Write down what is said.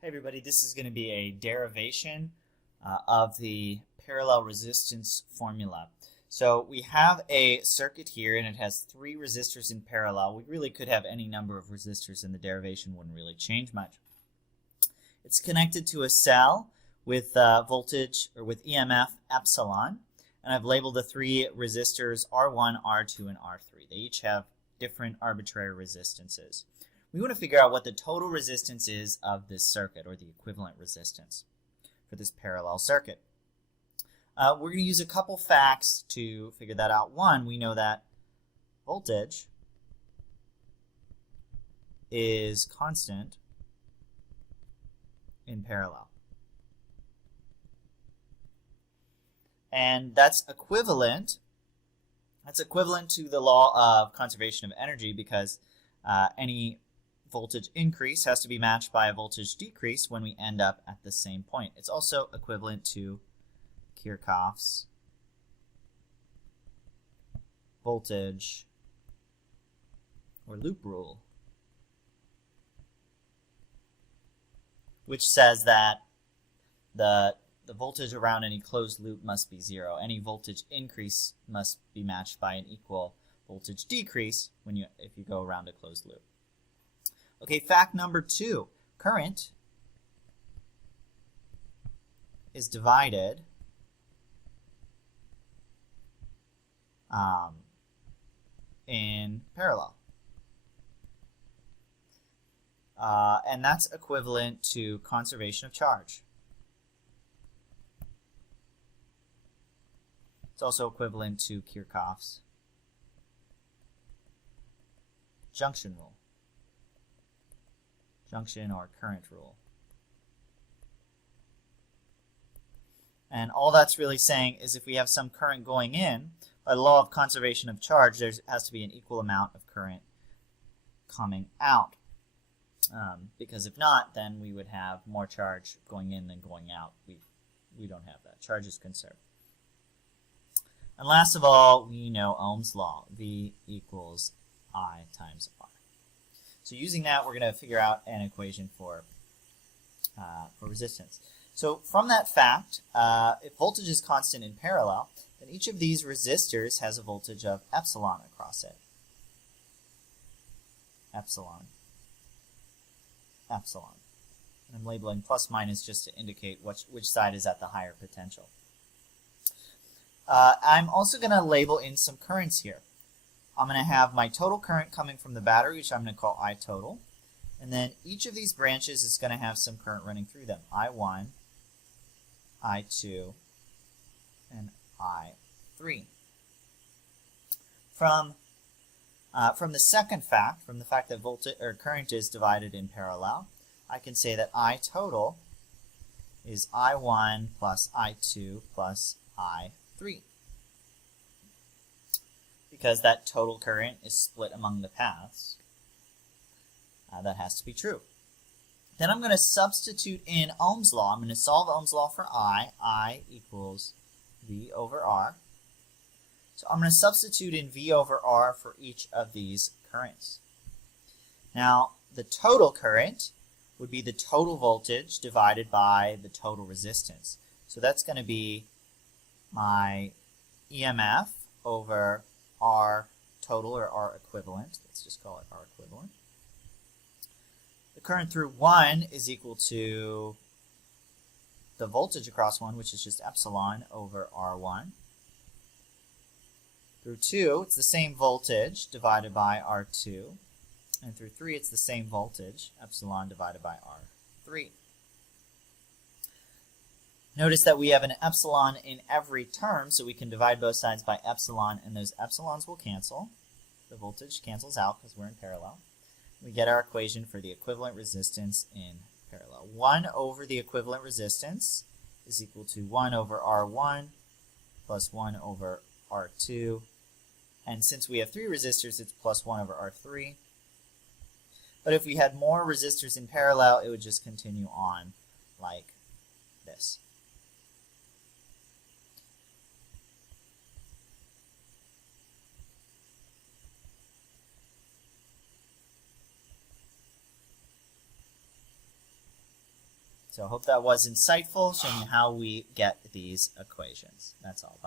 Hey everybody, this is going to be a derivation of the parallel resistance formula. So we have a circuit here and it has three resistors in parallel. We really could have any number of resistors and the derivation wouldn't really change much. It's connected to a cell with voltage or with EMF epsilon, and I've labeled the three resistors R1, R2, and R3. They each have different arbitrary resistances. We want to figure out what the total resistance is of this circuit, or the equivalent resistance for this parallel circuit. We're going to use a couple facts to figure that out. One, we know that voltage is constant in parallel. And that's equivalent to the law of conservation of energy, because any voltage increase has to be matched by a voltage decrease when we end up at the same point. It's also equivalent to Kirchhoff's voltage or loop rule, which says that the voltage around any closed loop must be zero. Any voltage increase must be matched by an equal voltage decrease if you go around a closed loop. Okay, fact number 2. Current is divided in parallel. And that's equivalent to conservation of charge. It's also equivalent to Kirchhoff's junction rule. Junction or current rule. And all that's really saying is if we have some current going in, by the law of conservation of charge, there has to be an equal amount of current coming out. Because if not, then we would have more charge going in than going out. We don't have that. Charge is conserved. And last of all, we know Ohm's law. V equals I times R. So using that, we're going to figure out an equation for resistance. So from that fact, if voltage is constant in parallel, then each of these resistors has a voltage of epsilon across it. Epsilon. Epsilon. And I'm labeling plus minus just to indicate which side is at the higher potential. I'm also going to label in some currents here. I'm going to have my total current coming from the battery, which I'm going to call I total. And then each of these branches is going to have some current running through them. I1, I2, and I3. From the second fact, from the fact that voltage or current is divided in parallel, I can say that I total is I1 plus I2 plus I3. Because that total current is split among the paths, that has to be true. Then I'm going to substitute in Ohm's law. I'm going to solve Ohm's law for I equals V over R. So I'm going to substitute in V over R for each of these currents. Now, the total current would be the total voltage divided by the total resistance. So that's going to be my EMF over R total, or R equivalent. Let's just call it R equivalent. The current through 1 is equal to the voltage across 1, which is just epsilon over R1. Through 2, it's the same voltage divided by R2. And through 3, it's the same voltage, epsilon divided by R3. Notice that we have an epsilon in every term, so we can divide both sides by epsilon, and those epsilons will cancel. The voltage cancels out because we're in parallel. We get our equation for the equivalent resistance in parallel. 1 over the equivalent resistance is equal to 1 over R1 plus 1 over R2. And since we have 3 resistors, it's plus 1 over R3. But if we had more resistors in parallel, it would just continue on like this. So I hope that was insightful, showing you how we get these equations. That's all. Bye.